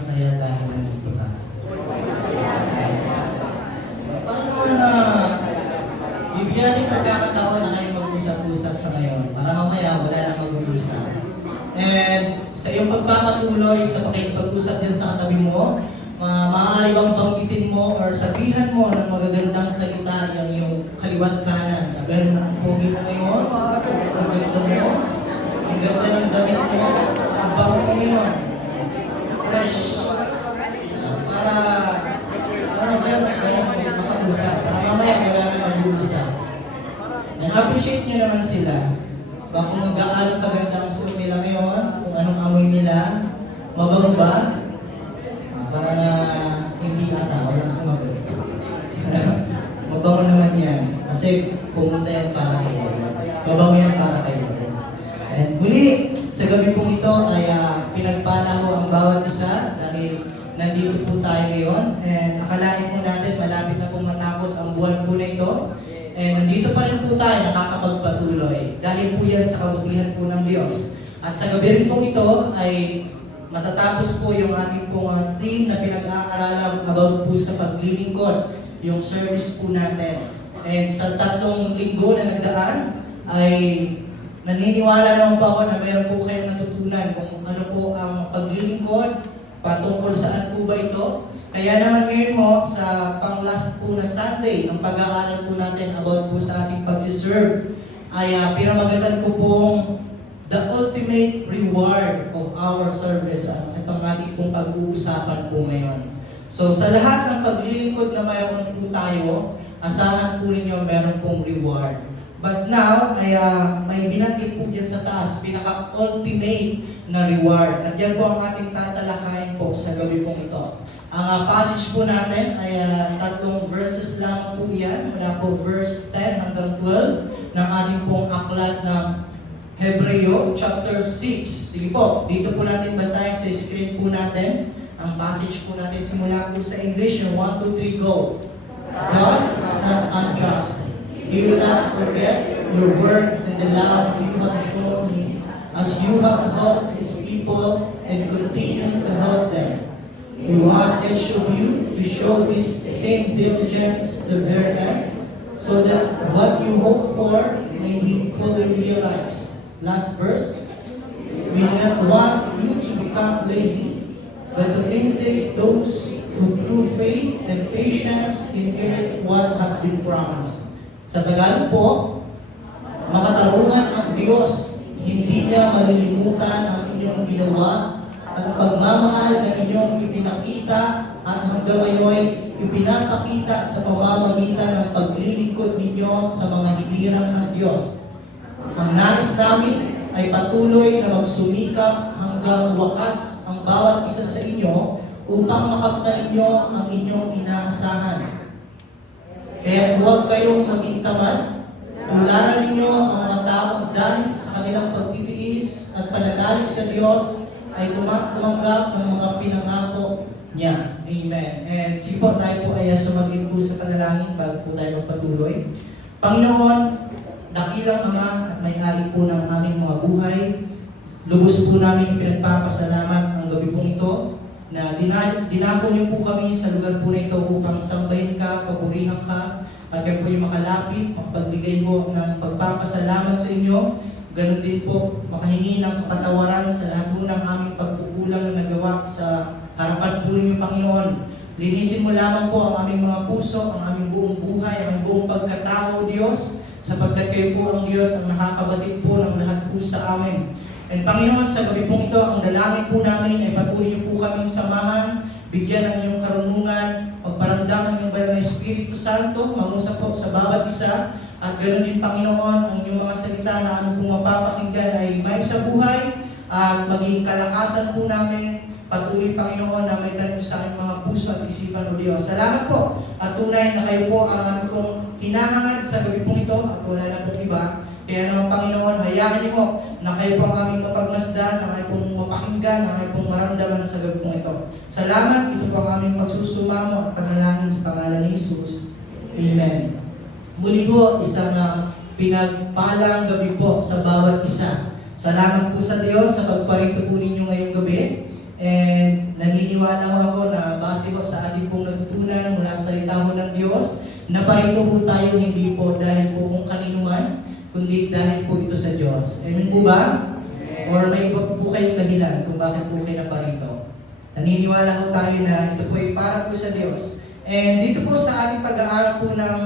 masaya dahil nandito ka? Paano na bibigyan natin pagkakataon na kayo mag-usap-usap sa ngayon para mamaya wala na mag-uusap. And sa iyong pagpapatuloy sa pakikipag-usap din sa katabi mo, maaari bang banggitin mo or sabihan mo ng magagandang salita yung iyong kaliwat kanan. Sabihin mo, ang pogi mo ngayon, ang ganda mo, ang ganda ng damit mo, ang bango mo ngayon, fresh. Para maganda kayo makausap, para mamaya wala na mag-uusap. And appreciate nyo naman sila. Baka kung gaano kaganda ang suot nila ngayon, kung anong amoy nila, mabango ba? Para hindi ata, walang sumagot. Mabango naman yan. Kasi pumunta yan para kayo. Mabango yan para kayo. And muli, sa gabi pong ito ay pinagpala ko ang bawat isa dahil nandito po tayo ngayon. And akalain po natin malapit na pong matapos ang buwan po na ito. And nandito pa rin po tayo nakakapagpatuloy dahil po yan sa kabutihan po ng Diyos. At sa gabi rin pong ito ay matatapos po yung ating pong team na pinag-aaralan about po sa paglilingkod, yung service po natin. And sa 3 linggo na nagdaan ay naniniwala naman po ako na mayroon po kayong natutunan kung ano po ang paglilingkod, patungkol saan po ba ito. Kaya naman ngayon mo, sa pang-last po na Sunday, ang pag-aaral po natin about po sa ating pagsiserve, ay pinamagatan ko pong the ultimate reward of our service. Itong ating pong pag-uusapan po ngayon. So sa lahat ng paglilingkod na mayroon po tayo, asahan po ninyo mayroon pong reward. But now, ay may binanggit po dyan sa taas, pinaka-ultimate na reward. At yan po ang ating tatalakayin po sa gabi pong ito. Ang passage po natin ay 3 verses lamang po yan, mula po verse 10 hanggang 12 ng ating pong aklat ng Hebreo chapter 6. Sige po, dito po natin basahin sa screen po natin ang passage po natin. Simula po sa English, 1, 2, 3, go. God is not unjust. He will not forget your work and the love you have shown Him as you have helped His people and continue to help them. We want each of you to show this same diligence to their end so that what you hope for may be fully realized. Last verse. We do not want you to become lazy, but to imitate those who through faith and patience inherit what has been promised. Sa Tagalog po, makatarungan ang Diyos, hindi niya malilimutan ang inyong ginawa at pagmamahal na inyong ipinakita at hanggang ngayon ipinapakita sa pamamagitan ng paglilingkod ninyo sa mga hilirang ng Diyos. Ang nais namin ay patuloy na magsumikap hanggang wakas ang bawat isa sa inyo upang makamtan ninyo ang inyong inaasahan. Kaya huwag kayong maging tamad, tularan ninyo ang mga taong dahil sa kanilang pagtitiis at pananalig sa Diyos ay tumanggap ng mga pinangako niya. Amen. And sige po, tayo po ay sumaglit po sa panalangin bago po tayo magpatuloy. Panginoon, dakilang Ama at may-ari po ng aming mga buhay, lubos po namin pinagpapasalamat ang gabi pong ito na dinako niyo po kami sa lugar po na ito upang sambahin ka, papurihan ka, at kami po yung makalapit, makapagbigay po ng pagpapasalamat sa inyo. Ganon din po, makahingi ng kapatawaran sa lahat po ng aming pagkukulang na nagawa sa harapan po ninyo, Panginoon. Linisin mo lamang po ang aming mga puso, ang aming buong buhay, ang buong pagkatao, Diyos, sapagkat kayo po ang Diyos ang nakakabatid po ng lahat po sa amin. And Panginoon, sa gabi pong ito, ang dalangin po namin ay patuloy niyo po kaming samahan, bigyan ng iyong karunungan, magparamdam ng iyong banal na Espiritu Santo, mangusap po sa bawat isa. At ganoon din, Panginoon, ang inyong mga salita na aming pong mapapakinggan ay may sa buhay at maging kalakasan po namin. Patuloy, Panginoon, na may tanim sa aming mga puso at isipan o Diyos. Salamat po at tunay na kayo po ang aming pong hinahangad sa gabi pong ito at wala na pong iba. Kaya naman, Panginoon, hayaan niyo po na kayo po ang aming mapagmasdan, ang aming pong mapakinggan, ang aming pong maramdaman sa gabi pong ito. Salamat, ito po ang aming pagsusumamo at panalangin sa pangalan ni Jesus. Amen. Muli po, isang pinagpalang gabi po sa bawat isa. Salamat po sa Diyos sa pagparito po ninyo ngayong gabi. And naniniwala ho ako na base ho sa ating pong natutunan mula sa salita ho ng Diyos, na parito po tayo hindi po dahil po kung kanino man, kundi dahil po ito sa Diyos. Amen po ba? Or may iba po kayong dahilan kung bakit po kayo naparito? Naniniwala ho tayo na ito po ay para po sa Diyos. And dito po sa ating pag-aaral po ng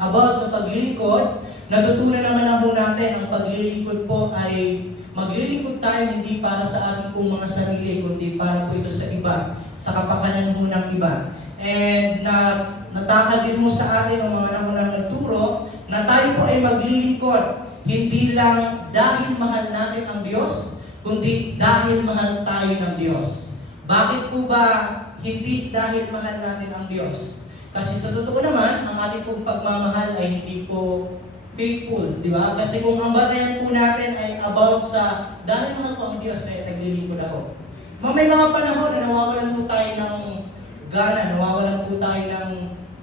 about sa paglilingkod, natutunan naman na po natin ang paglilingkod po ay maglilingkod tayo hindi para sa ating pong mga sarili, kundi para po ito sa iba, sa kapakanan po ng iba. And natakal din mo sa atin ang mga naunang nagturo na tayo po ay maglilingkod hindi lang dahil mahal natin ang Diyos, kundi dahil mahal tayo ng Diyos. Bakit po ba hindi dahil mahal natin ang Diyos? Kasi sa totoo naman, ang ating pong pagmamahal ay hindi po faithful, di ba? Kasi kung ang batayan po natin ay about sa dahil mahal ko ang Diyos, kaya naglilingkod ako. May mga panahon na nawawalan po tayo ng gana, nawawalan po tayo ng,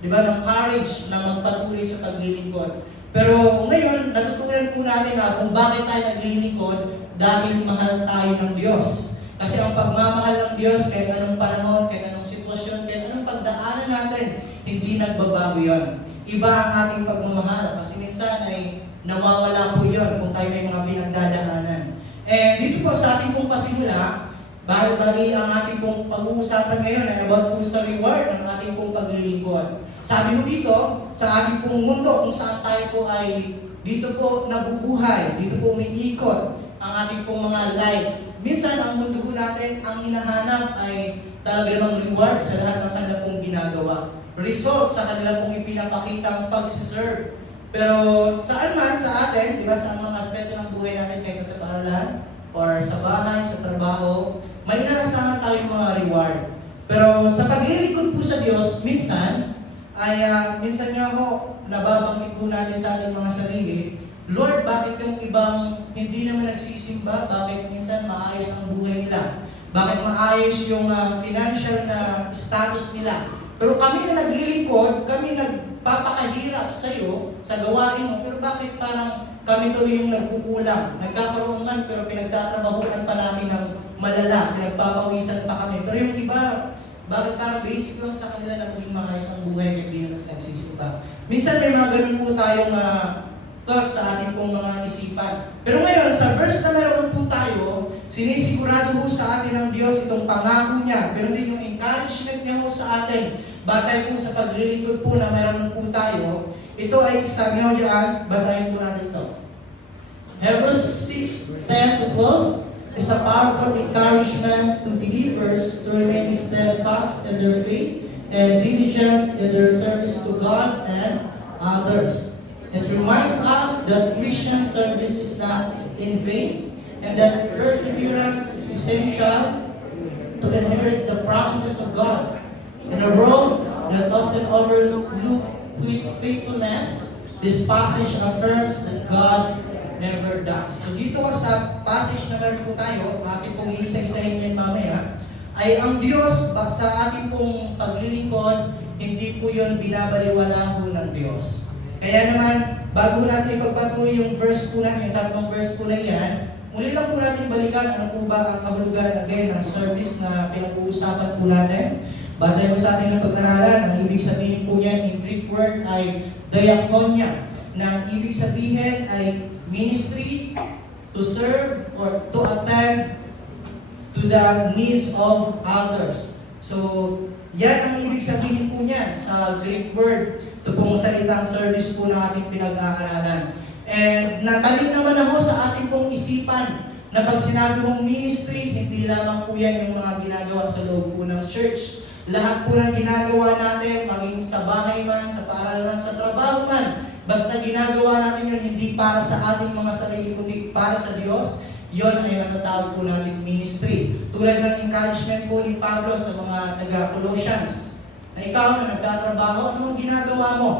di ba, ng courage na magpatuloy sa paglilingkod. Pero ngayon, natutunan po natin na kung bakit tayo naglilingkod dahil mahal tayo ng Diyos. Kasi ang pagmamahal ng Diyos, kahit anong panahon, kahit anong sitwasyon, kahit anong pagdaanan natin, hindi nagbabago yon. Iba ang ating pagmamahal. Kasi minsan ay nawawala po yon kung tayo may mga pinagdadaanan. And dito po sa ating pong pasimula, bali ang ating pong pag-uusapan ngayon ay about po sa reward ng ating pong paglilingkod. Sabi ko dito, sa ating pong mundo, kung saan tayo po ay dito po nabubuhay, dito po may ikot ang ating pong mga life. Minsan, ang mundo po natin, ang hinahanap ay talaga namang reward sa lahat ng kanilang pong ginagawa. Result sa kanilang pong ipinapakitang pagsiserve. Pero saan man sa atin, di ba, sa mga aspeto ng buhay natin, kahit sa paaralan, or sa bahay, sa trabaho, may inaasahan tayong mga reward. Pero sa paglilingkod po sa Diyos, minsan nga ho, nababanggit po natin sa ating mga sarili, Lord, bakit yung ibang hindi naman nagsisimba? Bakit minsan maayos ang buhay nila? Bakit maayos yung financial na status nila? Pero kami na naglilingkod, kami nagpapakahirap sa iyo, sa gawain mo, pero bakit parang kami tuloy yung nagkukulang? Nagkakaroon man, pero pinagtatrabahuan pa namin ng malala, pinagpapawisan pa kami. Pero yung iba, bakit parang basic lang sa kanila na maging maayos ang buhay kahit di naman sila nagsisimba? Minsan may mga ganun po tayong thoughts sa ating pong mga isipan. Pero ngayon, sa verse na meron po tayo, sinisigurado po sa atin ng Diyos itong pangako niya. Pero din yung encouragement niya po sa atin, batay po sa paglilingkod po na meron po tayo. Ito ay sabi niyo diyan, basahin po natin ito. Hebrews 6:10-12 is a powerful encouragement to believers to remain steadfast in their faith and diligent in their service to God and others. It reminds us that Christian service is not in vain and that perseverance is essential to inherit the promises of God. In a world that often overlooks with faithfulness, this passage affirms that God never does. So dito sa passage na meron po tayo, ating pong iisa-isahin yan mamaya, ay ang Diyos sa ating pong paglilingkod, hindi po yun binabaliwala po ng Diyos. Kaya naman, bago natin ipagpatuloy yung verse po natin, yung tatlong verse po na yan, muli lang po natin balikan ano po ba ang kahulugan again ng service na pinag-uusapan po natin. Batay po sa ating ng pag-aralan, ang ibig sabihin po niyan in Greek word ay diakonia, na ang ibig sabihin ay ministry, to serve, or to attend to the needs of others. So, yan ang ibig sabihin po niyan sa Greek word. Ito pong salitang service po na ating pinag-aaralan. And natalin naman ako sa ating pong isipan na pag sinabi mong ministry, hindi lamang po yan yung mga ginagawa sa loob po ng church. Lahat po ng ginagawa natin, maging sa bahay man, sa paaralan man, sa trabaho man, basta ginagawa natin yun hindi para sa ating mga sarili, kundi para sa Diyos, yon ay matatawag po natin ministry. Tulad ng encouragement po ni Pablo sa mga taga-Colossians, na ikaw na nagtatrabaho, anong ginagawa mo?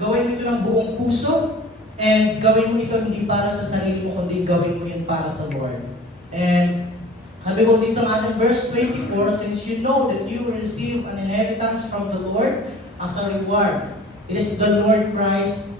Gawin mo ito ng buong puso, and gawin mo ito hindi para sa sarili mo, kundi gawin mo yun para sa Lord. And sabi ko dito ang ating verse 24, since you know that you will receive an inheritance from the Lord as a reward, it is the Lord Christ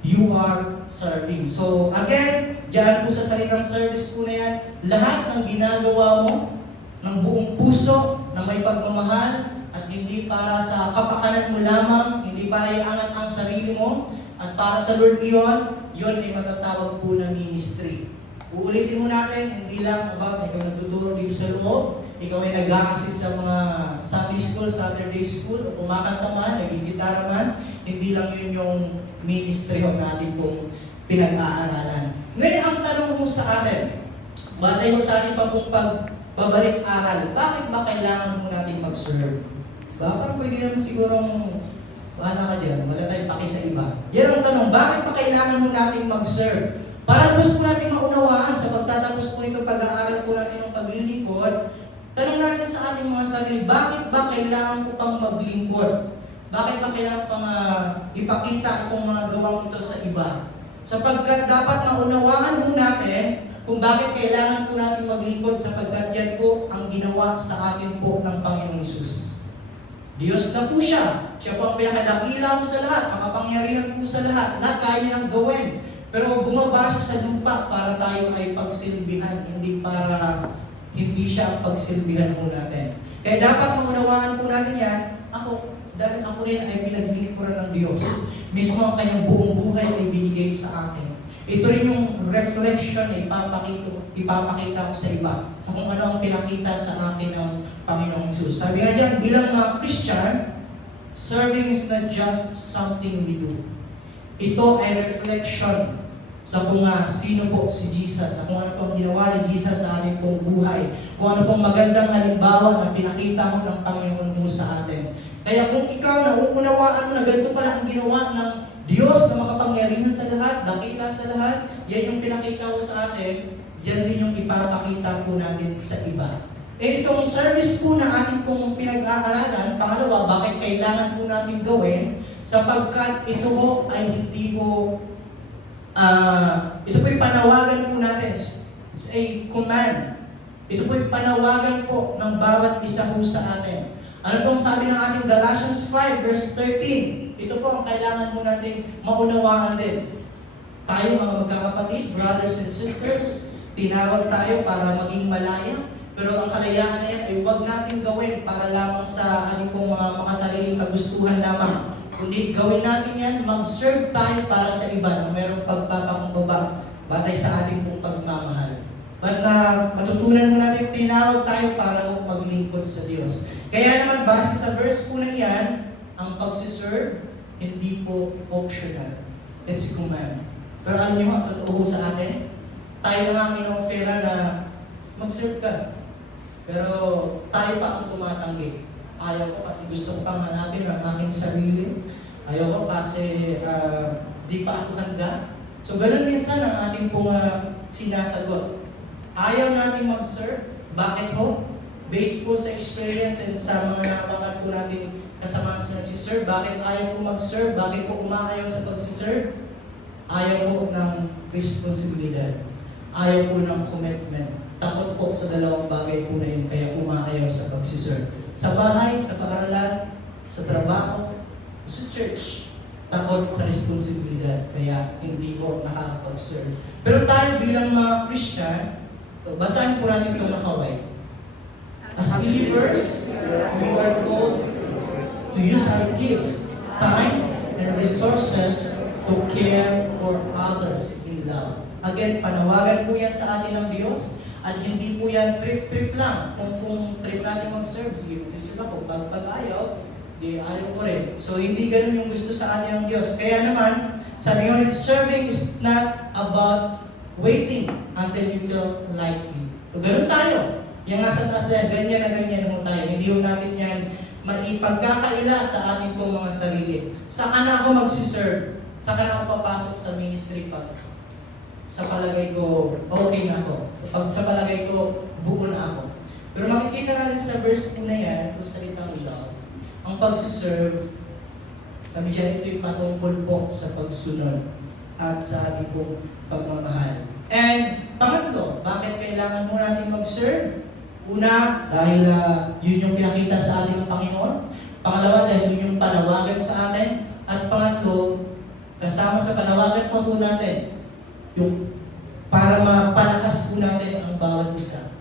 you are serving. So again, diyan po sa salitang service po na yan, lahat ng ginagawa mo, ng buong puso, na may pagmamahal, at hindi para sa kapakanan mo lamang, hindi para iangat ang sarili mo, at para sa Lord iyon, yun ay matatawag po na ministry. Uulitin mo natin, hindi lang about ikaw nagtuturo dito sa loob, ikaw ay nag-a-assist sa mga Sunday school, Saturday school, o kumakanta man, nagigitara man, hindi lang yun yung ministry o natin pong pinag-aaralan. Ngayon ang tanong mo sa atin, batay mo sa ating pa pong pagbabalik-aral, bakit ba kailangan mo natin mag-serve? Parang pwede naman sigurong, bahala ka dyan, wala tayong paki sa iba. Yan ang tanong, bakit ba kailangan mo natin mag-serve? Para gusto natin maunawaan sa pagtatapos po nito pag-aaral po natin ng paglilingkod, tanong natin sa ating mga sarili, bakit ba kailangan ko pang maglingkod? Bakit ba kailangan pang ipakita itong mga gawang ito sa iba? Sapagkat dapat maunawaan po natin kung bakit kailangan po natin maglingkod sapagkat yan po ang ginawa sa atin po ng Panginoong Hesus. Diyos na po siya. Siya po ang pinakadakila po sa lahat, makapangyarihan po sa lahat, lahat kaya niya nang gawin. Pero bumaba siya sa lupa para tayo ay pagsilbihan, hindi siya ang pagsilbihan po natin. Kaya dapat maunawaan po natin yan, dahil ako rin ay pinaglingkuran ng Diyos. Mismo ang kanyang buong buhay ay binigay sa akin. Ito rin yung reflection na ipapakita ko sa iba sa kung ano ang pinakita sa akin ng Panginoong Hesus. Sabi nga dyan, bilang mga Christian, serving is not just something we do. Ito ay reflection sa kung sino po si Jesus, sa kung ano pong ginawa ni Jesus sa ating pong buhay, kung ano pong magandang halimbawa na pinakita mo ng Panginoon mo sa atin. Kaya kung ikaw nauunawaan mo na ganito pala ang ginawa ng Diyos na makapangyarihan sa lahat, dakila sa lahat, yan yung pinakita ko sa atin, yan din yung ipapakita po natin sa iba. Itong service po na ating pong pinag-aaralan, pangalawa, bakit kailangan po natin gawin? Sapagkat ito po ay hindi po, ito po yung panawagan po natin. It's a command. Ito po yung panawagan po ng bawat isa po sa atin. Ano pong sabi ng ating Galatians 5 verse 13? Ito po ang kailangan po natin maunawaan din. Tayo mga magkakapatid, brothers and sisters, tinawag tayo para maging malaya, pero ang kalayaan na yan ay huwag natin gawin para lamang sa ating pong mga makasariling kagustuhan lamang. Kundi gawin natin yan, mag-serve tayo para sa iba na mayroong pagpapakumbaba batay sa ating pong pagmamahal. But matutunan mo natin, tinawag tayo para maglingkod sa Diyos. Kaya naman, base sa verse po na yan, ang pagsiserve, hindi po optional. It's command. Pero alam niyo ang totoo sa atin? Tayo na nga ang ino-offera na mag-serve ka. Pero tayo pa ang tumatanggi. Ayaw ko kasi gusto ko pang hanapin ang aking sarili. Ayaw ko kasi di pa ako handa. So ganun minsan ang ating pong sinasagot. Ayaw natin mag-serve. Bakit ho? Based po sa experience and sa mga nakapakan po natin kasama sa nagsiserve. Bakit ayaw po mag-serve? Bakit po umaayaw sa pagsiserve? Ayaw po ng responsibilidad. Ayaw po ng commitment. Takot po sa dalawang bagay po na yun, kaya umaayaw sa pagsiserve. Sa bahay, sa paaralan, sa trabaho, sa church. Takot sa responsibilidad, kaya hindi po nakakapag-serve. Pero tayo bilang mga Christian, basahin po natin itong nakaway. As believers, we are called to use our gift, time, and resources to care for others in love. Again, panawagan po yan sa atin ng Diyos at hindi po yan trip-trip lang. Kung trip natin mag-serve, sige, mag-serve ako. Pag ayaw, di ayaw ko rin. So, hindi ganun yung gusto sa atin ng Diyos. Kaya naman, sabi nga rin, serving is not about waiting until you feel like it. So, ganun tayo. Yung nasa taas na yan, ganyan na ganyan mo tayo. Hindi yung natin yan maipagkakaila sa ating pong mga sarili. Saka na ako magsiserve? Saka na ako papasok sa ministry pag sa palagay ko, okay na ako. Sa palagay ko, buo na ako. Pero makikita natin sa verse po na yan, kung salitang love, ang pagsiserve, sabi siya, ito'y patungkol po sa pagsunod at sa ating pong pagmamahal. And pangatlo, bakit kailangan mo natin mag-serve? Una, dahil yun yung pinakita sa atin ng Panginoon. Pangalawa, dahil yun yung panawagan sa atin. At pangatlo, kasama sa panawagan po natin, yung para mapalakas po natin ang bawat isa.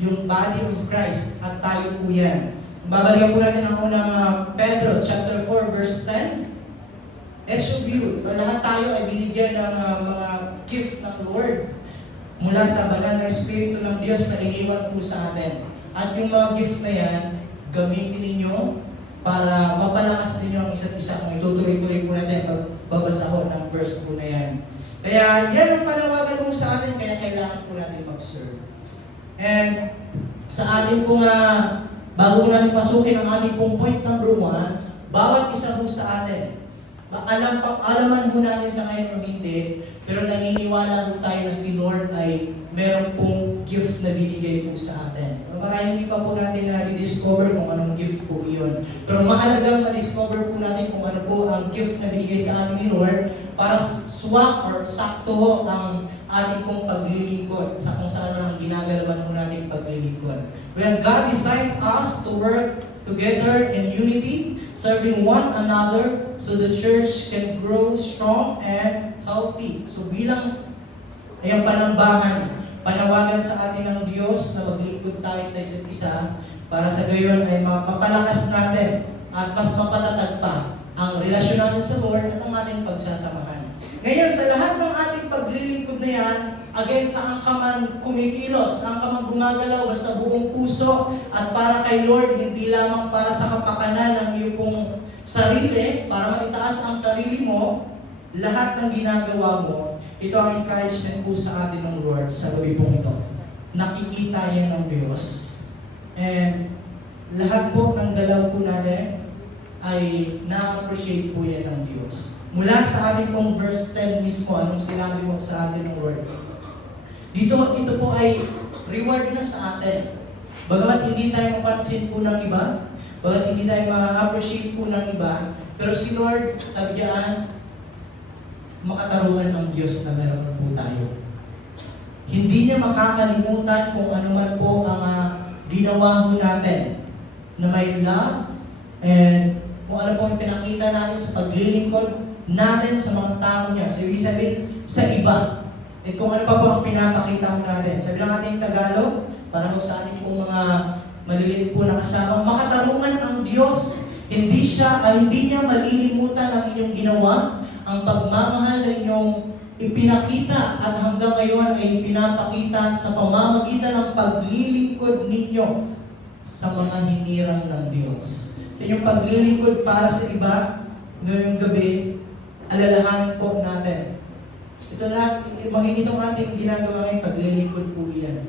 yung body of Christ, at tayo po yan. Babalikan po natin ang unang Pedro chapter 4 verse 10. Attribute, lahat tayo ay binigyan ng mga gift ng Lord mula sa banal na Espiritu ng Diyos na iniwan po sa atin. At yung mga gift na yan, gamitin ninyo para mapalakas ninyo ang isa't isa. Kung itutuloy-tuloy po natin pagbabasa ko ng verse po na yan. Kaya yan ang panawagan mo sa atin, kaya kailangan po natin mag-serve. And sa atin pong, bago natin pasukin ang ating pong point number 1, bawat isa po sa atin, alaman po natin sa ngayon o hindi, pero naniniwala po tayo na si Lord ay meron pong gift na binigay po sa atin. Marahil hindi pa po natin na-discover kung anong gift po iyon. Pero mahalagang ma-discover po natin kung ano po ang gift na binigay sa atin ni Lord para swak or sakto ang ating pong paglilingkod sa kung saan ang ginagalawan po natin paglilingkod. When God designs us to work together in unity, serving one another so the church can grow strong and healthy. So bilang ayang panambahan, panawagan sa atin ng Diyos na maglingkod tayo sa isa't isa para sa gayon ay mapapalakas natin at mas mapatatag pa ang relasyon natin sa Lord at ang ating pagsasamahan. Ngayon, sa lahat ng ating paglilingkod na yan, again, saan ka man kumikilos, saan ka man gumagalaw, basta buong puso at para kay Lord, hindi lamang para sa kapakanan ng iyong pong sarili, para maitaas ang sarili mo, lahat ng ginagawa mo, ito ang encouragement po sa atin ng Lord sa gabi pong ito. Nakikita yan ng Diyos. And lahat po ng galaw po natin ay na-appreciate po yan ng Diyos. Mula sa ating pong verse 10 mismo, anong sinabi mo sa atin ng Lord? Ito po ay reward na sa atin. Bagamat hindi tayo mapansin po ng iba, bagamat hindi tayo ma-appreciate po ng iba, pero si Lord, sabi diyan, makatarungan ang Diyos na meron po tayo. Hindi niya makakalimutan kung ano man po ang ginawa mo natin na may love and kung ano po yung pinakita natin sa paglilingkod natin sa mga tao niya. So, ibig sabihin, sa iba. At kung ano pa po ang pinapakita mo natin. Sabi ng ating Tagalog, para ko sa ating pong mga maliliit po na kasama, makatarungan ang Diyos. Hindi niya malilimutan ang inyong ginawa, ang pagmamahal na inyong ipinakita at hanggang ngayon ay pinapakita sa pamamagitan ng paglilingkod ninyo sa mga hinirang ng Diyos. Ito yung paglilingkod para sa iba, ngayong gabi, alalahanin po natin. Ito lahat, magiging itong ating ginagawa ngayong paglilingkod po yan.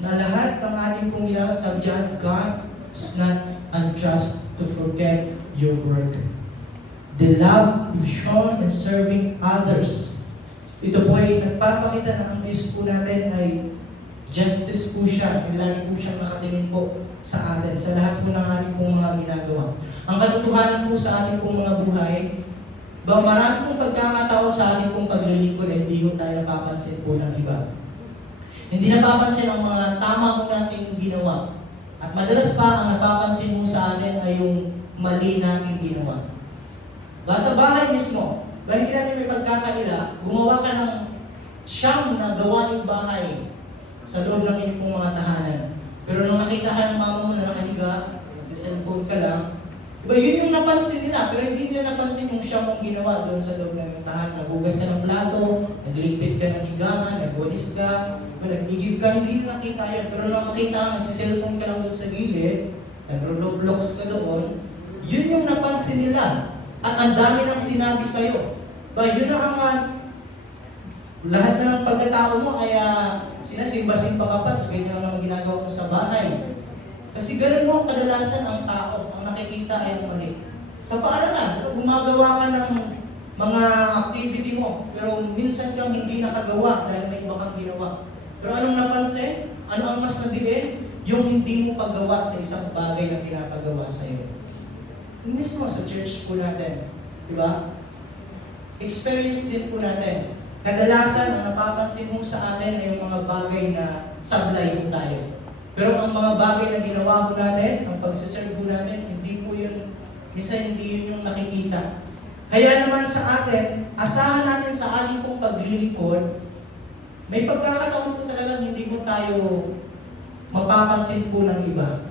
Na lahat ng ating pong ginagawa, sabi dyan, God is not unjust to forget your work. The love you've shown in serving others. Ito po ay nagpapakita na ang Diyos po natin ay justice po siya. Lagi po siyang nakatingin po sa atin, sa lahat po ng ating pong mga ginagawa. Ang katotohanan po sa ating pong mga buhay, marami pong pagkakataon sa ating pong paglilingkod ay hindi po tayo napapansin po ng iba. Hindi napapansin ang mga tama po nating ginawa. At madalas pa ang napapansin mo sa atin ay yung mali nating ginawa. Sa bahay mismo, hindi natin may pagkakaila, gumawa ka ng siyam na gawaing bahay sa loob ng inyong pong mga tahanan. Pero nung nakita ka ng mama mo na nakahiga, nagsiselfone ka lang, yun yung napansin nila, pero hindi nila napansin yung siyam mong ginawa doon sa loob ng tahanan. Naghugas ka ng plato, naglimpit ka ng higangan, nagwalis ka, nag-igib ka, hindi nila nakita yan. Pero nung nakita ka, nagsiselfone ka lang doon sa gilid, nag-roblox ka doon, yun yung napansin nila. At ang dami nang sinabi sa'yo. Yun na ang lahat na ng pagkatao mo ay sinasimba-simba ka pa, tapos ganyan lang naman ginagawa mo sa bahay. Kasi ganun mo kadalasan ang tao, ang nakikita ay ang mali. Sa paaralan, gumagawa ka ng mga activity mo, pero minsan kang hindi nakagawa dahil may iba kang ginawa. Pero anong napansin? Ano ang mas nabiin? Yung hindi mo paggawa sa isang bagay na pinapagawa sa iyo. Mismo sa church po natin, di ba? Experience din po natin. Kadalasan, ang napapansin mo sa atin ay yung mga bagay na sablay mo tayo. Pero ang mga bagay na ginawa po natin, ang pagsiserve po natin, hindi po yun, minsan hindi yun yung nakikita. Kaya naman sa atin, asahan natin sa ating pong paglilingkod, may pagkakataon po talagang hindi ko tayo mapapansin po ng iba.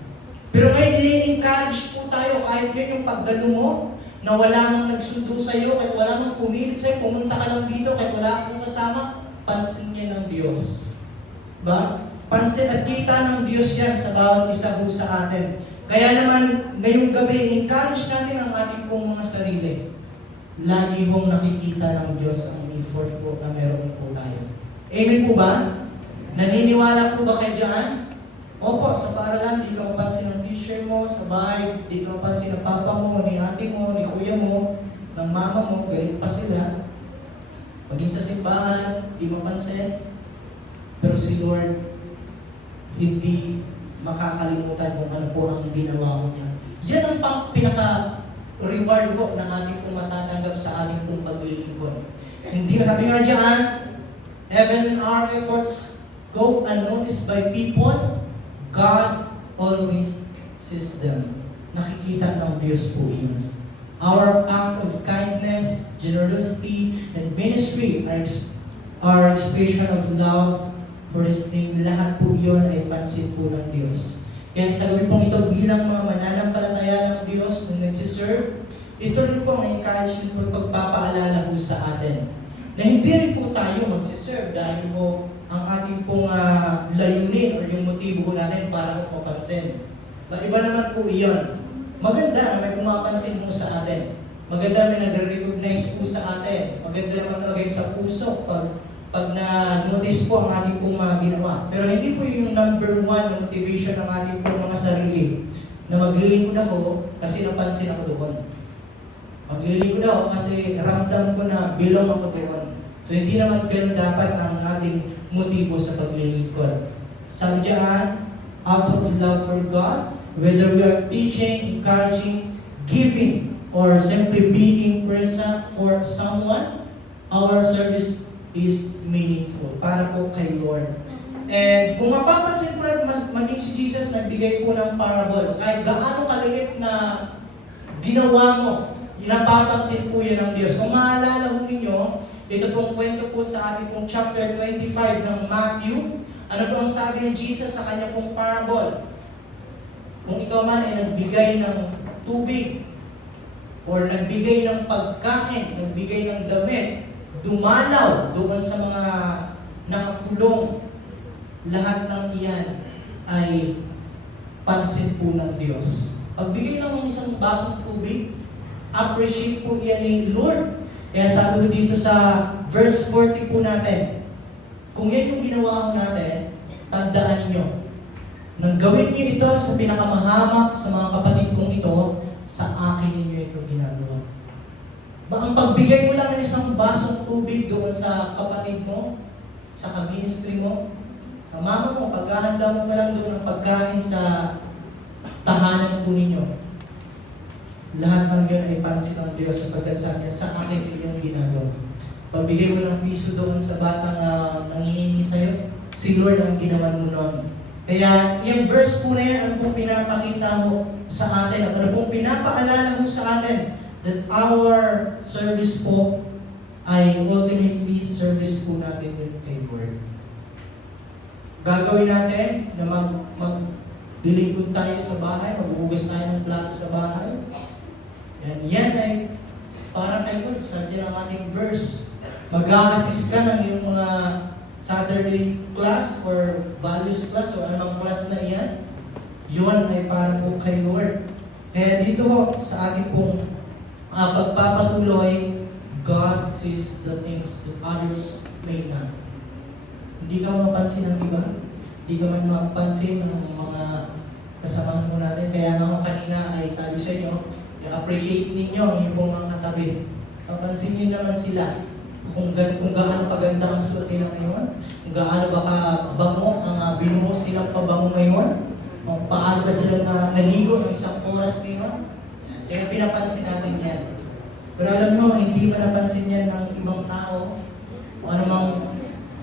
Pero ngayon, i-encourage po tayo kahit yun yung pagdalo mo, na wala mang nagsundo sa'yo, kahit wala mang pumilit sa'yo, pumunta ka lang dito, kahit wala kang kasama, pansin niya ng Diyos. Ba? Pansin at kita ng Diyos yan sa bawat isa po sa atin. Kaya naman, ngayong gabi, encourage natin ang ating pong mga sarili. Lagi hong nakikita ng Diyos ang effort po na meron po tayo. Amen po ba? Naniniwala po ba kayo dyan? Opo, sa paaralan, di ka mapansin ng teacher mo, sa bahay, di ka mapansin ng papa mo, ni ate mo, ni kuya mo, ng mama mo, galit pa sila. Maging sa simbahan, di mapansin. Pero si Lord, hindi makakalimutan kung ano po ang ginawa ko niya. Yan ang pinaka-reward po ng ating pong matatanggap sa ating pong paglilingkod. Hindi, sabi nga dyan, even our efforts go unnoticed by people, God always sees them. Nakikita ng Diyos po yun. Our acts of kindness, generosity, and ministry are expression of love for His name. Lahat po yun ay pansin po ng Diyos. Kaya sa gabi pong ito, bilang mga mananampalataya ng Diyos na nagsiserve, ito rin po ang encouragement po pagpapaalala po sa atin. Na hindi rin po tayo magsiserve dahil po ang ating pong layunin o yung motibo ko natin para ko mapansin. Iba naman po iyon. Maganda na may pumapansin mo sa atin. Maganda may nag-recognize po sa atin. Maganda naman talaga sa puso pag na-notice po ang ating pong mga ginawa. Pero hindi po yung number one na motivation ng ating pong mga sarili na maglilingkod ako kasi napansin ako doon. Maglilingkod ako kasi ramdam ko na belong ako doon. So hindi naman ganun dapat ang ating motibo sa paglilingkod. Sabi diyan, out of love for God, whether we are teaching, encouraging, giving, or simply being present for someone, our service is meaningful para po kay Lord. And kung mapapansin po natin, maging si Jesus nagbigay po ng parable. Kahit gaano kaliit na ginawa mo, napapansin po yan ng Diyos. Kung maalala mo ninyo, ito pong kwento po sa ating pong chapter 25 ng Matthew. Ano po ang sabi ni Jesus sa kanya pong parable? Kung ikaw man ay nagbigay ng tubig, or nagbigay ng pagkain, nagbigay ng damit, dumalaw doon sa mga nakakulong, lahat ng iyan ay pansin po ng Diyos. Pagbigay lang ng isang basong tubig, appreciate po iyan ni Lord. Kaya sabi ko dito sa verse 40 po natin, kung yan yung ginawa ko natin, tandaan ninyo, nang gawin niyo ito sa pinakamahamak sa mga kapatid kong ito, sa akin ninyo ito ginagawa. Ba ang pagbigay mo lang ng isang basong tubig doon sa kapatid mo, sa ka-ministry mo, sa mama mo, paghahanda mo pa lang doon ng pagkain sa tahanan po ninyo, lahat ng yun ay pansin ng Diyos sapagkat sabi niya, sa akin iyong ginagawa. Pagbigay mo ng piso doon sa batang nangihingi sa'yo, si Lord ang ginawa mo noon. Kaya yung verse po na yan, ano pong pinapakita mo sa atin, at ano pong pinapaalala mo sa atin, that our service po ay ultimately service po natin with kay Lord. Gagawin natin na maglilingkod tayo sa bahay, maghuhugas tayo ng plato sa bahay. Yan ay para kay Lord. Sabi ng ating verse, mag-a-assist ka ng iyong mga Saturday class or values class o anong class na iyan. Yun ay para po kay Lord. Kaya dito ho, sa ating pong pagpapatuloy, God sees the things that others may not. Hindi ka mapansin ng iba. Hindi ka man mapansin ng mga kasamahan mo natin. Kaya nga ako kanina ay sabi sa inyo, i-appreciate ninyo ang inyong pong mga katabi. Papansin niyo naman sila kung gaano kaganda ang suot nila ngayon, kung gaano ba kabango ang binuhos nilang pabango ngayon, kung paano ba sila naligo ng isang oras ngayon. Kaya pinapansin natin yan. Pero alam nyo, hindi pa napansin yan ng ibang tao. Kung anumang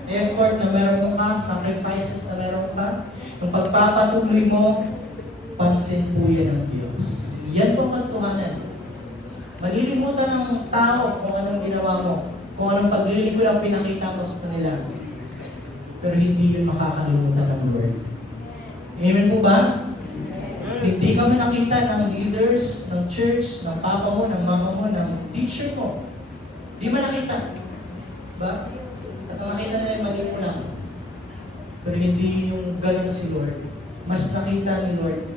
effort na meron ka, sacrifices na meron ka, kung pagpapatuloy mo, pansin po yan ng Diyos. Yan po ang katotohanan. Malilimutan ng tao kung anong ginawa mo, kung anong paglilingkod ang pinakita mo sa kanila. Pero hindi yun makakalimutan ng Lord. Amen po ba? Hindi kami nakita ng leaders, ng church, ng papa mo, ng mama mo, ng teacher mo. Di ba nakita? Ba? At ang nakita nila, mali mo lang. Pero hindi yung ganun si Lord. Mas nakita ni Lord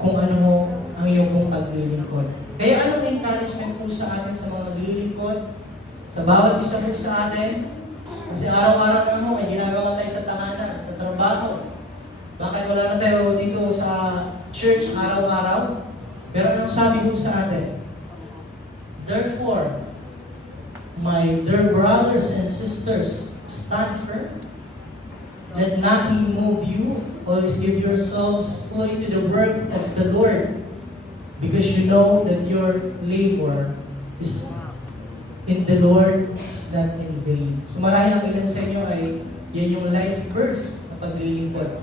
kung ano mo ang iyong pong paglilingkod. Kaya anong encouragement po sa atin sa mga naglilingkod? Sa bawat isa po sa atin? Kasi araw-araw na mo, may ginagawa tayo sa tahanan, sa trabaho. Bakit wala na tayo dito sa church araw-araw? Pero anong sabi po sa atin? Therefore, my dear brothers and sisters, stand firm. Let nothing move you. Always give yourselves fully to the work of the Lord, because you know that your labor is in the Lord is not in vain. So marahil ang ilan sa inyo ay yan yung life verse na paglilingkod.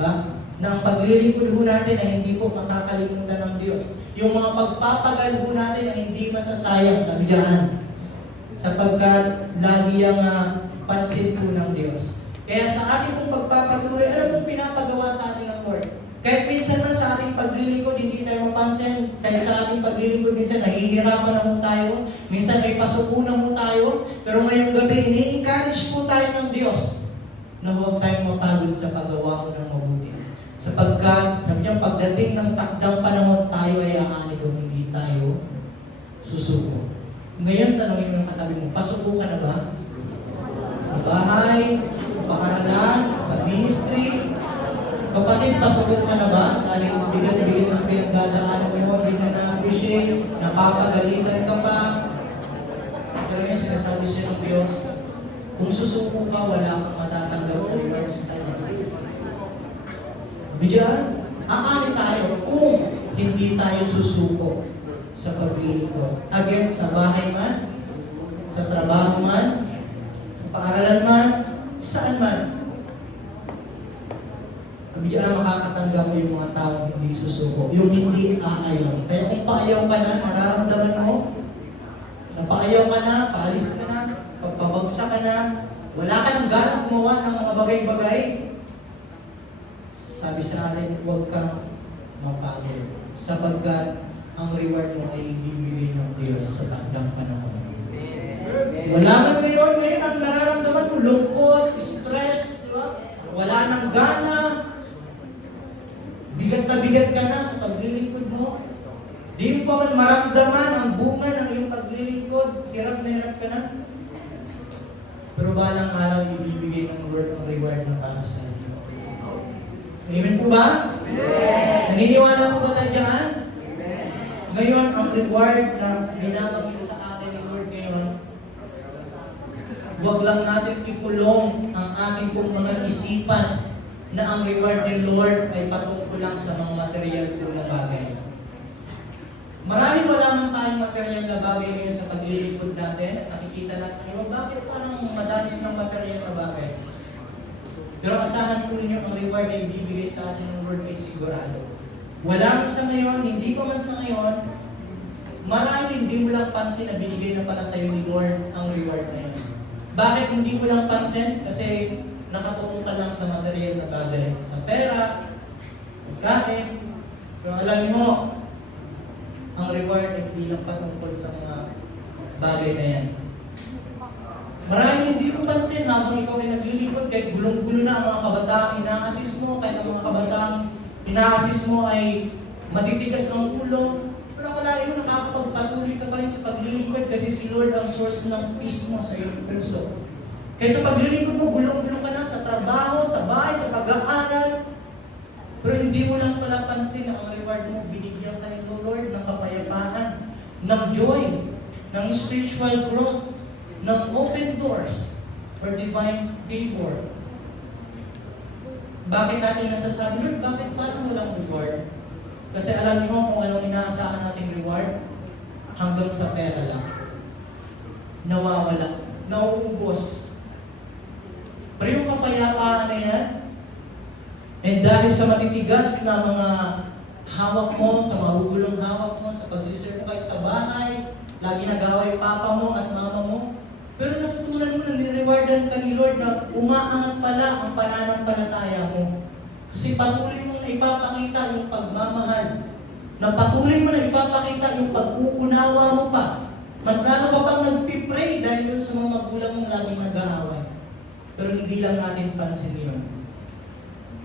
Ba? Na ang paglilingkod ho natin ay hindi po makakalimutan ng Diyos. Yung mga pagpapagal ho natin ay hindi masasayang, sabi diyan. Sapagkat lagi ang pansin po ng Diyos. Kaya sa ating pong pagpapatuloy, ano pong pinapagawa sa ating ng Lord? Kahit minsan man sa ating paglilingkod, hindi tayo mapansin. Kahit sa ating paglilingkod, minsan nahihirapan na mo tayo. Minsan may pasuko na mo tayo. Pero ngayong gabi, ini-encourage po tayo ng Diyos na huwag tayong mapagod sa paggawa ko ng mabuti. Sapagkat, sabi niya, pagdating ng takdang panahon, tayo ay aanin kung hindi tayo susuko. Ngayon, tanongin mo ng katabi mo, pasuko ka na ba? Sa bahay, sa paaralan, sa ministry. Kapatid, pasuko ka na ba? Dahil bigat-bigat ang pinagdadaanan mo, hindi ka na-appreciate, napapagalitan ka pa. Pero yan, sinasabi siya ng Diyos, kung susuko ka, wala kang matatanggap na rewards sa Kanya. Diyan, aanin tayo kung hindi tayo susuko sa paglilingkod. Again, sa bahay man, sa trabaho man, sa paaralan man, saan man. Diyan makakatanggap mo yung mga taong hindi susuko, yung hindi aayaw. Kaya kung paayaw ka na, nararamdaman mo, na paayaw ka na, paalis ka na, pagpabagsak ka na, wala ka nang gana gumawa ng mga bagay-bagay, sabi sa atin, huwag kang mapagod. Sapagkat ang reward mo ay ibibigay ng Diyos sa takdang panahon. Wala man ngayon ang nararamdaman mo, lungkot, stress, di ba? Wala nang gana, bigat na bigat ka na sa paglilingkod mo. Di mo pa man maramdaman ang bunga ng iyong paglilingkod, hirap na hirap ka na. Pero balang araw, ibibigay ng Lord ang reward na para sa iyo. Amen po ba? Amen. Naniniwala po ba tayo dyan? Amen. Ngayon, ang reward na binabagay sa atin ni Lord ngayon, huwag lang natin ikulong ang ating pong mga isipan na ang reward ni Lord ay patungkol lang sa mga material po na bagay. Marahil wala man tayong material na bagay ngayon sa paglilingkod natin at nakikita natin, bakit parang madamis ng material na bagay? Pero asahan po ninyo ang reward na ibibigay sa atin ng Lord ay sigurado. Wala man sa ngayon, hindi pa man sa ngayon, marahil hindi mo lang pansin na binigay na pala sa iyo ni Lord ang reward na yun. Bakit hindi mo lang pansin? Kasi nakatuon ka lang sa material na bagay. Sa pera, pagkain. Pero alam niyo, ang reward ay hindi lang patungkol sa mga bagay na yan. Marahil hindi mo pansin habang ikaw ay naglilingkod, kahit gulong-gulo na ang mga kabataang ina-assist mo, kahit ang mga kabataang ina-assist mo ay matitigas ang ulo. Pero akalain mo, nakakapagpatuloy ka pa rin sa paglilingkod kasi si Lord ang source ng peace mo sa iyong puso. Kahit sa paglilingkod mo, gulong-gulo ka na sa trabaho, sa bahay, sa pag-aaral. Pero hindi mo lang pala pansin na ang reward mo, binigyan ka ng Lord ng kapayapaan, ng joy, ng spiritual growth, ng open doors or divine favor. Bakit natin nasasabi, Lord, bakit parang walang reward? Kasi alam niyo kung anong inaasahan nating reward? Hanggang sa pera lang. Nawawala. Nauubos. Pero yung kapayapaan na yan, and dahil sa matitigas na mga hawak mo, sa mahugulong hawak mo, sa pagsiserve kahit sa bahay, lagi nag-away papa mo at mama mo, pero natutunan mo na nirewardan ka ni Lord na umaangat pala ang pananampalataya mo. Kasi patuloy mong ipapakita yung pagmamahal. Na patuloy mo na ipapakita yung pag-uunawa mo pa. Mas lalo ka pang nagpipray dahil yun sa mga magulang mong laging nag-aaway. Pero hindi lang natin pansin yun.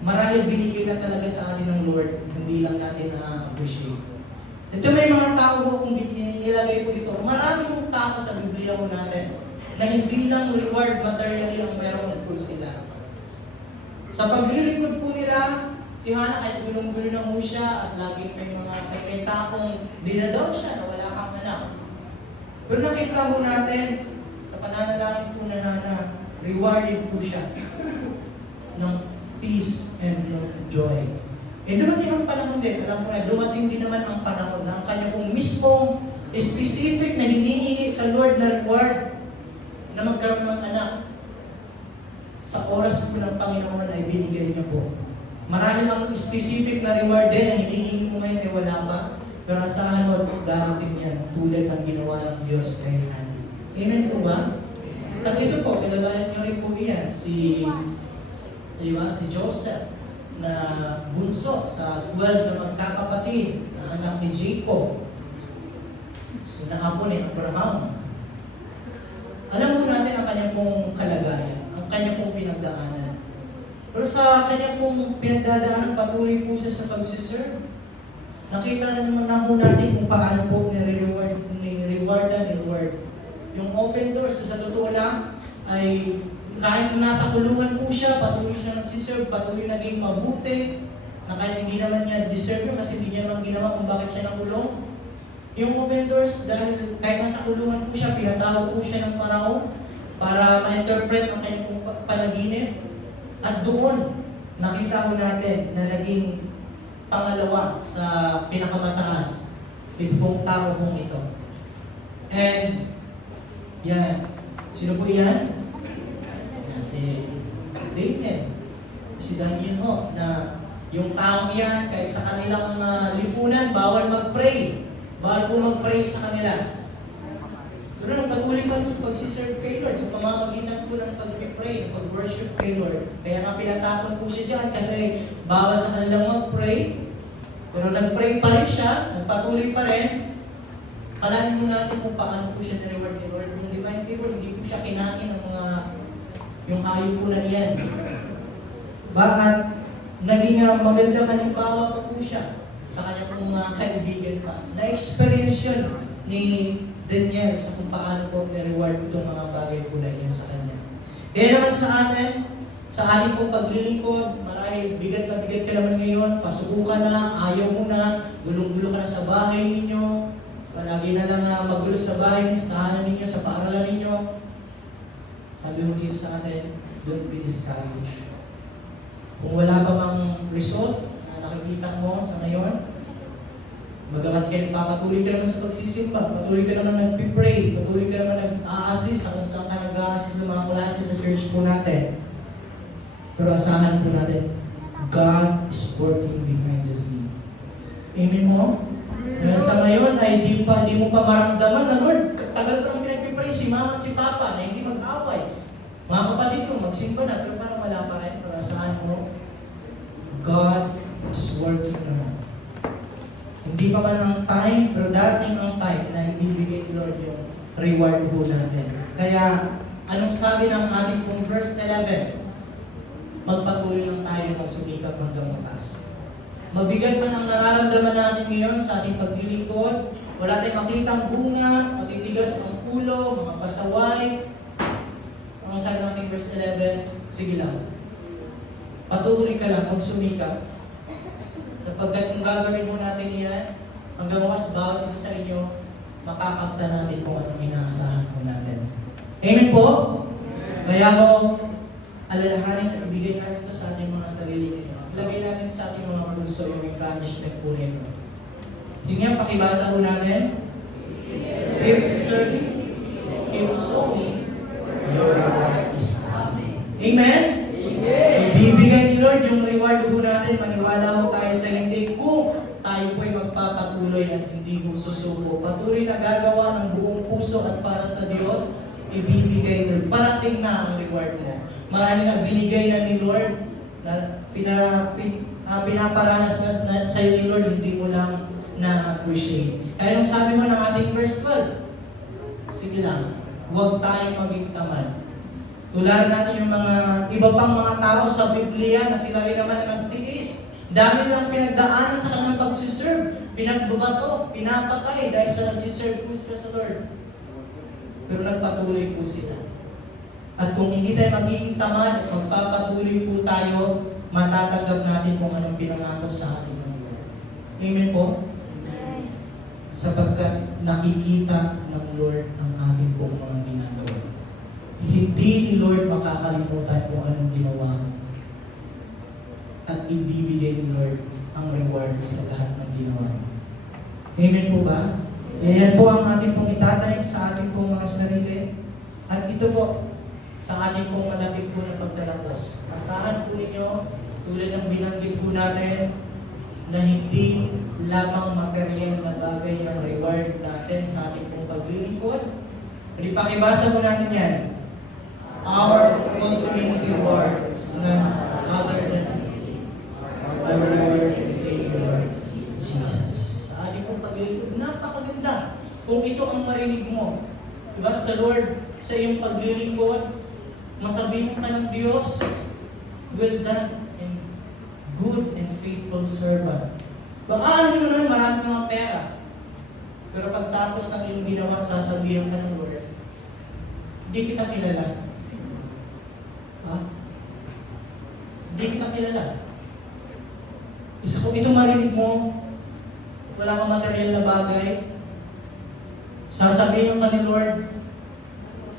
Marahil binigay na talaga sa atin ng Lord, hindi lang natin na-appreciate. Ito may mga tao mo kung nilagay ko dito. Maraming tao sa Biblia ko natin na hindi lang reward materially ang meron po sila. Sa paglilingkod po nila, si Hannah kahit gulong-gulo na mo siya at laging may takong di na daw siya na wala kang anak. Pero nakita ho natin sa pananalangin po na Hannah, rewarded po siya ng peace and joy. E dumating ang panahon din, alam ko na dumating din naman ang panahon na ang kanya pong mismong specific na hinihingi sa Lord na reward na magkaroon ng anak. Sa oras po ng Panginoon ay binigay niya po. Marahil ang specific na reward din na hinihingi mo ngayon ay wala pa, pero asahan mo darating yan tulad ng ginawa ng Diyos kay Hannah. Amen po ba? At ito po, kilalanin niyo rin po yan, si Joseph na bunso sa 12 na magkakapatid na anak ni Jacob. So naapo ni Abraham. Alam po natin ang kanyang pong kalagayan, ang kanyang pong pinagdaanan. Pero sa kanyang pong pinagdadaanan, patuloy po siya sa pagsiserve. Nakita na naman na po natin kung paano po ni-rewardan ni Lord. Yung open doors, sa totoo lang, ay kahit nasa kulungan po siya, patuloy siya nagsiserve, patuloy naging mabuti, na kahit hindi naman niya deserve yun kasi hindi niya naman ginawa kung bakit siya nakulong. Yung open doors, dahil kahit nasa kulungan po siya, pinatawag po siya ng Paraon para ma-interpret ang kanyang panaginip. At doon, nakita ko natin na naging pangalawa sa pinakamataas. Ito pong tao pong ito. And, yan. Sino po yan? Si Daniel. Si Daniel ho, na yung taong yan, kahit sa kanilang lipunan, bawal mag-pray. Bawal po mag-pray sa kanila. Pero nagpatuloy pa rin sa pagsiserve kay Lord, sa pamamagitan po ng pag-pray, ng pag-worship kay Lord. Kaya nga pinatapon po siya dyan kasi bawal sa kanilang mag-pray. Pero nag-pray pa rin siya, nagpatuloy pa rin. Kalahin po natin kung paano po siya ni-reward ni Lord. Yung divine favor, hindi po siya kinain ng yung hayop po na iyan. Bakit? Naging magandang halimbawa pa po siya sa kanya pong mga kaibigan pa. Na-experience yun ni Daniel sa kung paano po na-reward itong mga bagay po na iyan sa kanya. Kaya naman sa atin, sa ating pong paglilingkod, marahil bigat na bigat ka naman ngayon, pasuko ka na, ayaw mo na, gulong-gulo ka na sa bahay ninyo, palagi na lang magulo sa bahay ninyo, sa tahanan ninyo, sa paaralan ninyo. Sabi mo dito sa atin, don't be discouraged. Kung wala pa mang result na nakikita mo sa ngayon, magamat ka nagpapatuloy ka naman sa pagsisimba, patuloy ka naman nag-pray, patuloy ka naman nag-a-assist kung saan ka nag-a-assist sa mga klase sa church po natin. Pero asahan po natin, God is working behind the scene. Amen mo? Kaya sa ngayon ay di mo pa maramdaman na Lord, tagal ko nang pinagpipray si mama at si papa na hindi mag-away. Mga kapatid ko, magsimba na, pero parang wala pa rin. Pero saan mo? God is working na. Hindi pa man ang time, pero darating ang time na ibibigay ni Lord yung reward po natin. Kaya, anong sabi ng ating pong verse 11? Magpatuloy lang tayo magsumikap hanggang wakas. Mabigat man ang nararamdaman natin ngayon sa ating paglilingkod, wala tayong makitang bunga, matitigas ang ulo, mga pasaway. Ang sabi ng ating verse 11, sige lang. Patuloy ka lang, magsumikap. Sapagkat kung gagawin mo natin yan, hanggang wakas bawat isa sa inyo, makakamta natin kung anong inaasahan po natin. Amen po? Kaya ko, alalahanin at ibigay natin ito sa ating mga sarili nito. Ilagay natin sa ating mga puso yung encouragement po nito. Sige nga, pakibasa po natin. Keep serving, keep sowing, your reward is coming. Amen? Ibibigay ni Lord yung reward po natin. Maniwala ho tayo sa hindi kung tayo po'y magpapatuloy at hindi mo susuko. Patuloy na gagawa ng buong puso at para sa Diyos, ibibigay ni Lord. Parating na ang reward mo. Marahil nga binigay na ni Lord na pinaparanas na sa'yo ni Lord, hindi mo lang na-appreciate. Kaya nung sabi mo ng ating verse 12, sige lang, huwag tayong maging tamad. Tularan natin yung mga iba pang mga tao sa Biblia na sila rin naman na nagtiis. Dami lang pinagdaanan sa kanilang pagsiserve. Pinagbubato, pinapatay dahil sa nagsiserve po sila sa Lord. Pero nagpatuloy po sila. At kung hindi tayo magiging tamad at magpapatuloy po tayo, matatanggap natin kung anong pinangako sa atin ng Lord. Amen po? Amen. Sapagkat nakikita ng Lord ang aming pong mga ginagawa. Hindi ni Lord makakalimutan kung anong ginawa mo. At ibibigay ni Lord ang reward sa lahat ng ginawa mo. Amen po ba? Yan po ang ating pong itatanim sa ating pong mga sarili. At ito po, sa ating pong malapit po na pagtatapos. Asahan po ninyo, tulad ng binanggit po natin, na hindi lamang material na bagay ang reward natin sa ating pong paglilingkod. Hindi pakibasa po natin yan. Our ultimate reward is none other than our Lord and Savior, Jesus. Sa ating pong paglilingkod, napakaganda. Kung ito ang marinig mo, diba, sa Lord, sa iyong paglilingkod, masabihin ka ng Diyos, well done, and good and faithful servant. Baka ano mo na, marami kang pera. Pero pagtapos ng iyong ginawa, sasabihin ka ng Lord, hindi kita kilala. Ha? Hindi kita kilala. Isa kung ito marinig mo, wala kang material na bagay, sasabihin ka ni Lord,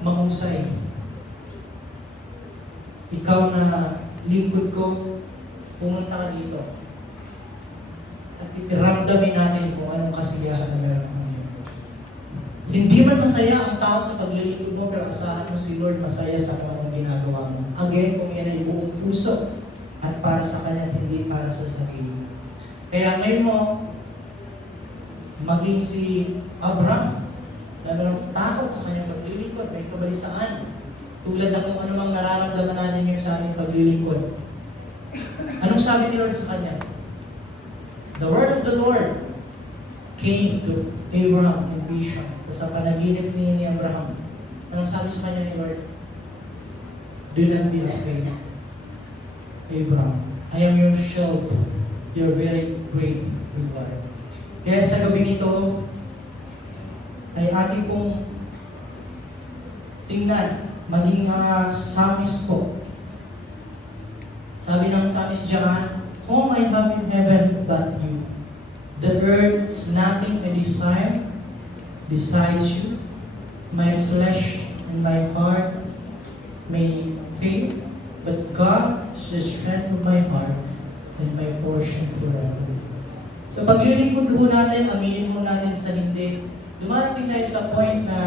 mahusay. Ikaw na lingkod ko, pumunta ka dito. At iramdamin natin kung anong kasiyahan na meron mo ngayon. Hindi man masaya ang tao sa paglilingkod mo, pero asahan mo si Lord masaya sa kung anong ginagawa mo. Again, kung yan ay buong puso at para sa Kanya, hindi para sa sarili. Kaya ngayon mo, maging si Abraham, na mayroong takot sa kanyang paglilingkod, may kabalisaan. Tulad na kung anumang nararamdaman natin yung sa aming paglilingkod. Anong sabi ni Lord sa kanya? The word of the Lord came to Abraham in vision. So sa panaginip ni Abraham, anong sabi sa kanya ni Lord? Do not be afraid, Abraham. I am your shield, your very great reward. Kaya sa gabi ito, ay ating pong tingnan, maging samis po. Sabi ng samis diyan, whom I have in heaven but you. The earth snapping a desire besides you. My flesh and my heart may fail, but God is the strength of my heart and my portion forever. So paglilingkod po natin, aminin mo natin sa hindi. Dumarating tayo sa point na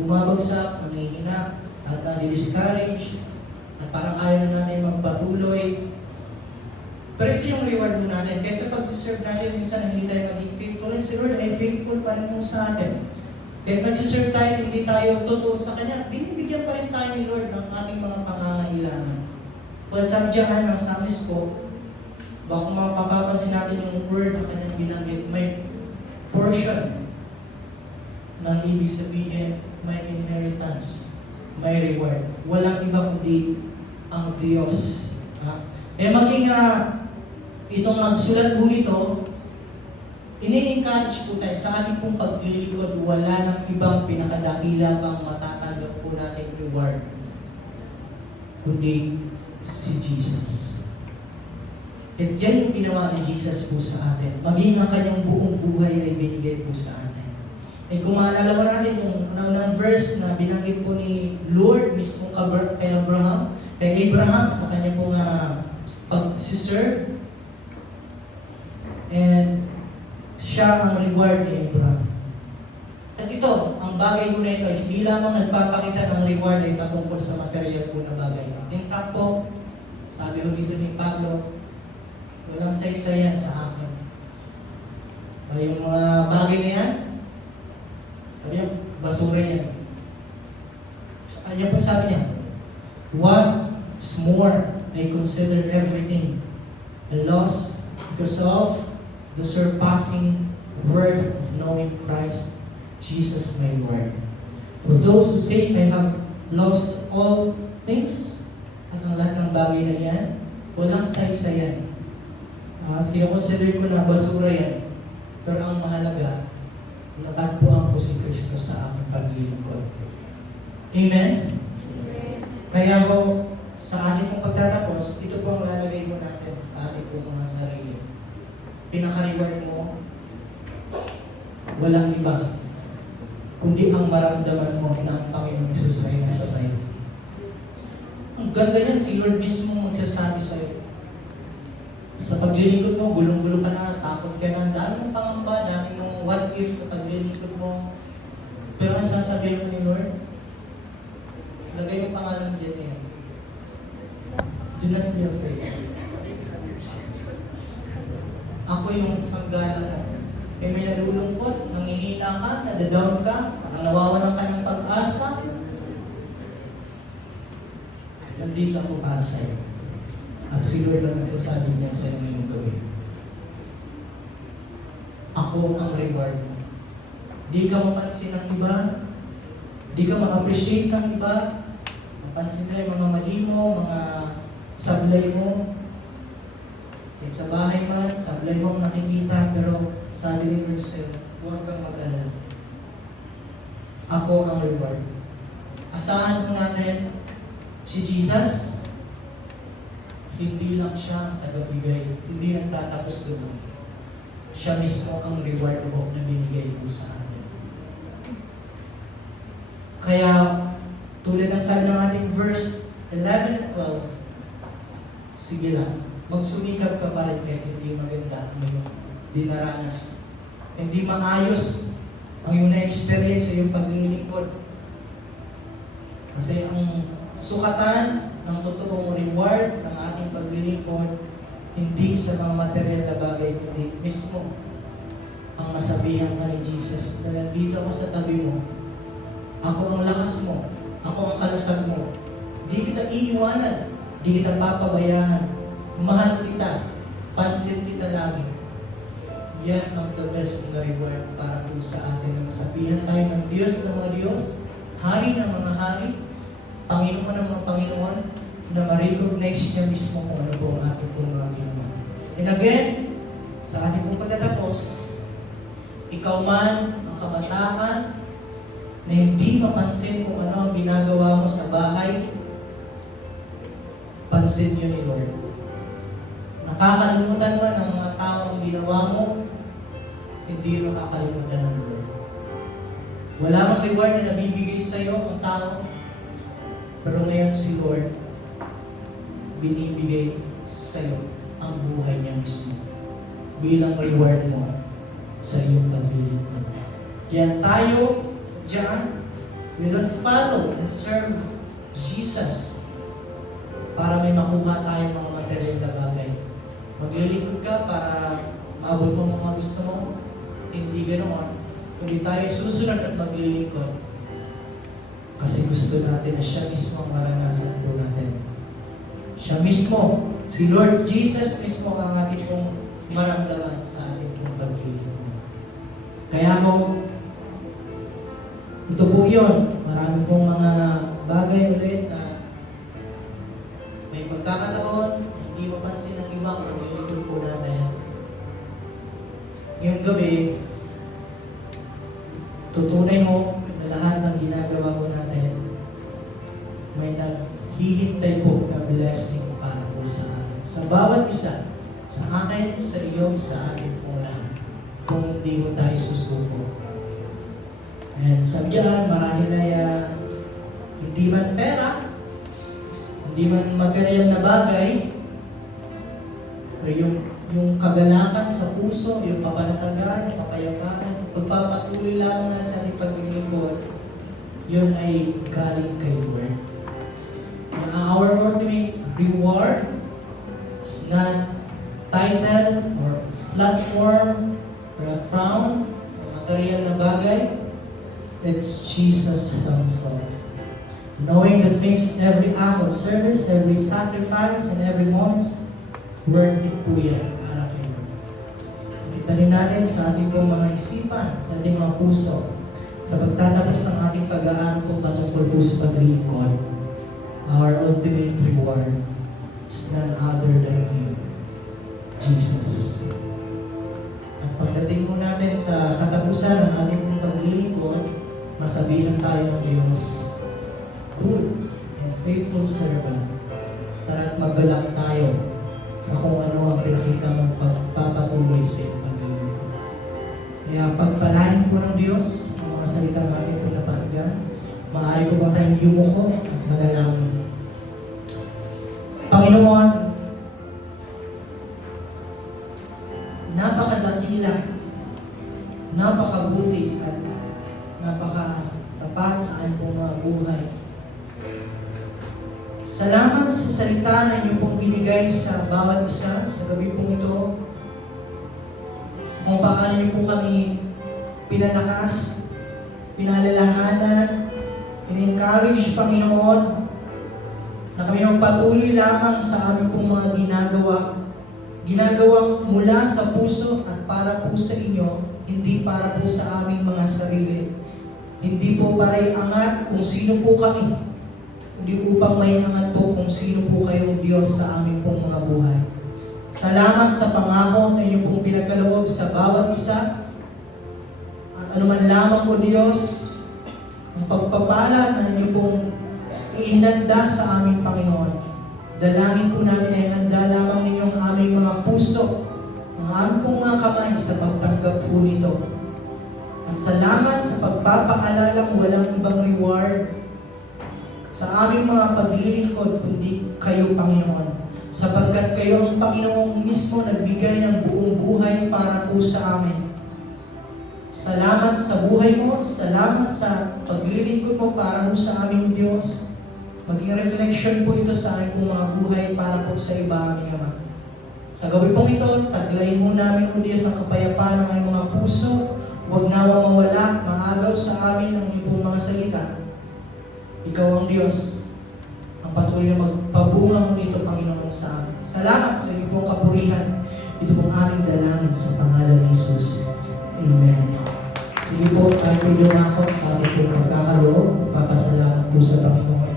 bumabagsak, nanghihina, at nadi-discourage, at parang ayaw natin magpatuloy. Pero ito yung reward mo natin. Kahit sa pagsiserve natin, minsan hindi tayo maging faithful. And si Lord ay faithful pa rin mo sa atin. Kahit nagsiserve tayo, hindi tayo totoo sa Kanya, binibigyan pa rin tayo ni Lord ng ating mga pangangailangan. Pagsadyahan ng samis po, baka mapapansin natin yung word na Kanyang binanggit, may portion ng ibig sabihin, may inheritance, may reward. Walang iba kundi ang Diyos. Maging itong nagsulat po nito, ini-encourage po tayo sa ating pong paglilingkod, wala ng ibang pinakadakila pang matatanggap po natin reward, kundi si Jesus. At yan yung ginawa ni Jesus po sa atin. Maging ang kanyang buong buhay ay binigay po sa atin. Eh kung maalala mo natin yung unang verse na binanggit po ni Lord mismo kay Abraham sa kanyang pong pag-serve, and siya ang reward ni Abraham. At ito, ang bagay po na ito, hindi lamang nagpapakita ng reward ay patungkol sa material po na bagay. In fact po, sabi ho dito ni Pablo, walang saysayan sa akin. Yung mga bagay na yan, sabi niya, basura yan. Ano po sabi niya? What is more, I consider everything and lost because of the surpassing worth of knowing Christ Jesus my Lord. For those who say, I have lost all things, at ang lahat ng bagay na yan, walang saysayan. Kinoconsider ko na basura yan. Pero ang mahalaga, natagpuan ko si Kristo sa aking paglilingkod. Amen? Kaya ho, sa ating pong pagtatapos, ito po ang lalagay mo natin sa ating pong mga sarili. Pinaka-reward mo, walang iba, kundi ang maramdaman mo na ang Panginoong Isus ay nasa sa'yo. Ang ganda niya, si Lord mismo magsasabi sa'yo. Sa paglilingkod mo, gulong-gulo ka na, takot ka na, dami mong pangamba, dami mong what if sa paglilingkod mo. Pero ang sasabihin mo ni Lord, lagay yung pangalan dyan niya. Do not be afraid. Ako yung sanggala mo. Kaya may nalulungkot, nangihina ka, nadadown ka, parang nawawalan ka ng pag-asa. Nandito ako para sa'yo. At si Lord ang nagsasabi niya sa'yo ngayong gawin. Ako ang reward mo. Di ka mapansin ng iba, di ka ma-appreciate ng iba, mapansin nila yung mga mali mo, mga sablay mo, sa bahay man, sablay mo ang nakikita, pero sabi ni Lord sa'yo, huwag kang mag-alala. Ako ang reward. Asahan po natin si Jesus, hindi lang siya ang tagabigay, hindi lang tatapos doon. Siya mismo ang reward mo na binigay po sa atin. Kaya, tulad ng sabi ng ating verse 11 and 12, sige lang, magsumikap ka pa rin kahit hindi maganda ang iyong dinaranas. Hindi maayos ang iyong na-experience sa iyong paglilingkod. Kasi ang sukatan ng totoong reward ng ating paglilingkod, hindi sa mga material na bagay, kundi mismo ang masabihan ka ni Jesus na nandito ako sa tabi mo. Ako ang lakas mo. Ako ang kalasag mo. Di kita iiwanan. Di kita papabayaan. Mahal kita. Pansin kita lagi. Yan ang the best na reward para po sa atin. Ang sabihan tayo ng Diyos ng mga Diyos, Hari ng mga Hari, Panginoon ng mga Panginoon, na ma-recognize niya mismo kung ano po ang ating pong mga ginawa. And again, sa ating pong pagtatapos, ikaw man, ang kabataan, na hindi mapansin kung ano ang ginagawa mo sa bahay, pansin niyo ni Lord. Nakakalimutan man ang mga taong ginawa mo, hindi nakakalimutan ng Lord. Wala mang reward na nabibigay sa iyo ang tao, pero ngayon si Lord, binibigay sa iyo ang buhay niya mismo bilang reward mo sa iyong paglilingkod. Kaya tayo, diyan, we don't follow and serve Jesus para may makuha tayong mga material na bagay. Maglilingkod ka para maabot mo mga gusto mo, hindi ganoon. Kundi tayo susunod at maglilingkod kasi gusto natin na siya mismo ang maranasan po natin. Siya mismo, si Lord Jesus mismo ang ating pong maramdaman sa ating pong paglilingkod. Kaya mo, ito po yun. Marami pong mga bagay ulit na may pagkakataon, hindi mapansin ng iba ang paglilingkod po natin. Ngayong gabi, tutunay mo na lahat ng ginagawa po natin, may naghihintay po na blessing para po sa atin. Sa bawat isa, sa akin, sa iyo, sa atin po lahat. Kung hindi mo tayo susuko. And sabihan, marahil ay hindi man pera, hindi man material na bagay, pero yung kagalakan sa puso, yung kapanatagan, yung kapayapaan, pagpapatuloy lamang natin sa ating paglilingkod, yun ay galing kay Lord. Our ultimate reward is not title or platform or a crown or material na bagay. It's Jesus Himself. Knowing that makes every act of service, every sacrifice, and every moment Worth it po yan para kay Lord. Italin natin sa ating pong mga isipan, sa ating mga puso, sa pagtatapos ng ating pag-aaral patungkol po sa paglilingkod. Our ultimate reward is none other than Him, Jesus. At pagdating mo natin sa katapusan ng ating pong paglilingkod, masabihan tayo ng Diyos, good and faithful servant. Tara't maggalak tayo sa kung ano ang pinakita mong pagpapatuloy sa iyong paglilingkod. Kaya pagpalain po ng Diyos ang mga salita namin po napakinggan. Maaari po ba tayong yumuko at manalangin. Panginoon, napakadakila, napakabuti at napakatapat sa aking pong mga buhay. Salamat sa salita na inyo pong binigay sa bawat isa sa gabi pong ito. Sa kung paano niyo po kami pinalakas, pinalalahanan, in-encourage, Panginoon, na kami magpatuloy lamang sa aming pong mga ginagawang mula sa puso at para po sa inyo, hindi para po sa aming mga sarili. Hindi po para angat kung sino po kami, kundi upang may angat po kung sino po kayong Diyos sa aming pong mga buhay. Salamat sa pangako na inyo pong pinagkaloob sa bawat isa. At anuman lamang po Diyos, ang pagpapala na inyo pong iinanda sa aming Panginoon. Dalangin po namin ay handa lamang ninyo ang aming mga puso, ang aming pong mga kamay sa pagtanggap po nito. At salamat sa pagpapaalalang walang ibang reward sa aming mga paglilingkod, kundi kayo, Panginoon. Sapagkat kayo ang Panginoong mismo nagbigay ng buong buhay para po sa amin. Salamat sa buhay mo, salamat sa paglilingkod mo para po sa aming Diyos. Maging reflection po ito sa aming pong mga buhay para po sa iba aming Ama. Sa gabi pong ito, taglayin mo namin o Diyos ang kapayapaan ng aming mga puso. Huwag nawa mawala, maagaw sa amin ang iyong pong mga salita. Ikaw ang Diyos, ang patuloy na magpabunga mo nito, Panginoon, sa amin. Salamat sa iyong pong kapurihan. Ito pong aming dalangin sa pangalan ni Jesus. Amen. Sige po, tayo po lumakot sa ating pong pagkakaloob. Papasalamat po sa Panginoon.